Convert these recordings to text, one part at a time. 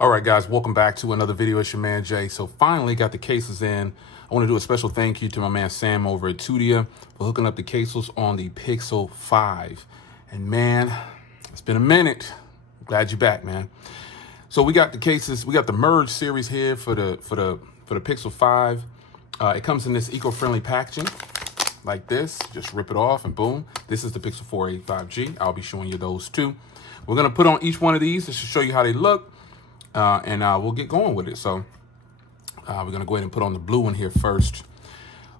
All right, guys, welcome back to another video. It's your man Jay. So finally got the cases in. I want to do a special thank you to my man Sam over at Tudia for hooking up the cases on the Pixel 5. And man, it's been a minute. I'm glad you're back, man. So we got the cases. We got the Merge series here for the Pixel 5. It comes in this eco-friendly packaging like this. Just rip it off and boom. This is the Pixel 4a 5G. I'll be showing you those too. We're gonna put on each one of these just to show you how they look. And we'll get going with it. So we're gonna go ahead and put on the blue one here first.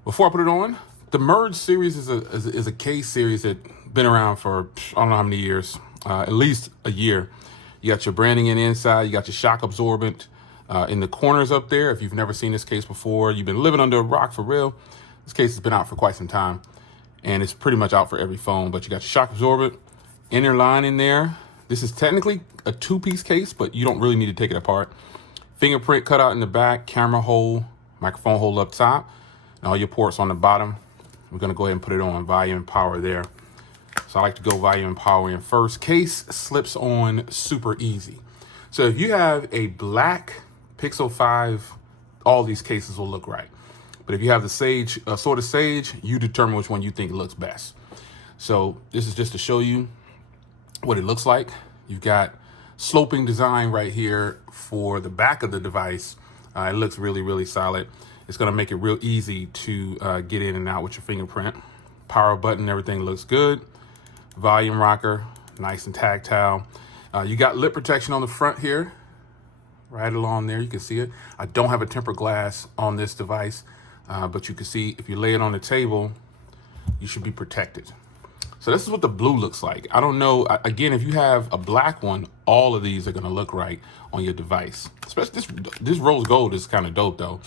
Before I put it on, the Merge series is a case series that's been around for I don't know how many years, at least a year. You got your branding in the inside, you got your shock absorbent in the corners up there. If you've never seen this case before, you've been living under a rock for real. This case has been out for quite some time, and it's pretty much out for every phone. But you got your shock absorbent, inner line in there. This is technically a two-piece case, but you don't really need to take it apart. Fingerprint cutout in the back, camera hole, microphone hole up top, and all your ports on the bottom. We're gonna go ahead and put it on volume and power there. So I like to go volume and power in first. Case slips on super easy. So if you have a black Pixel 5, all these cases will look right. But if you have the Sage, sort of Sage, you determine which one you think looks best. So this is just to show you what it looks like. You've got sloping design right here for the back of the device. It looks really, really solid. It's gonna make it real easy to get in and out with your fingerprint. Power button, everything looks good. Volume rocker, nice and tactile. You got lip protection on the front here, right along there, you can see it. I don't have a tempered glass on this device, but you can see if you lay it on the table, you should be protected. So this is what the blue looks like. I don't know, again, if you have a black one, all of these are gonna look right on your device. Especially this rose gold is kind of dope though.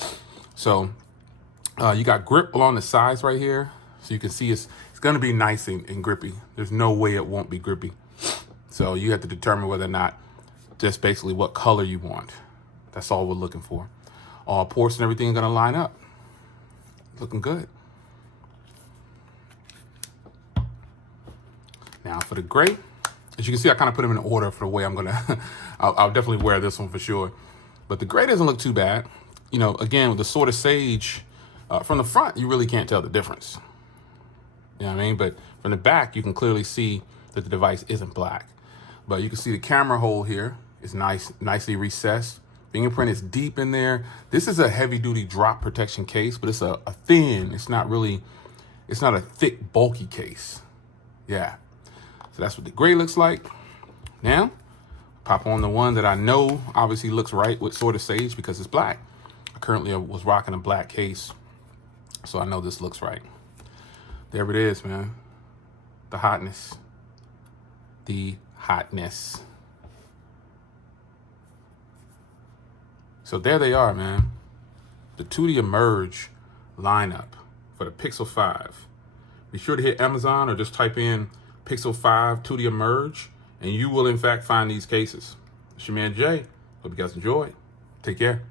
So you got grip along the sides right here. So you can see it's gonna be nice and grippy. There's no way it won't be grippy. So you have to determine whether or not, just basically what color you want. That's all we're looking for. All ports and everything are gonna line up. Looking good. Now for the gray, as you can see, I kind of put them in order for the way I'm gonna, I'll definitely wear this one for sure. But the gray doesn't look too bad. You know, again, with the sort of Sage, from the front, you really can't tell the difference. You know what I mean? But from the back, you can clearly see that the device isn't black. But you can see the camera hole here is nicely recessed. Fingerprint is deep in there. This is a heavy duty drop protection case, but it's a thin, it's not a thick, bulky case. Yeah. So that's what the gray looks like. Now, pop on the one that I know obviously looks right with sort of Sage because it's black. I currently was rocking a black case, so I know this looks right. There it is, man. The hotness. The hotness. So there they are, man. The Tudia Merge lineup for the Pixel 5. Be sure to hit Amazon or just type in Pixel 5 Tudia Merge, and you will in fact find these cases. It's your man Jay. Hope you guys enjoy. Take care.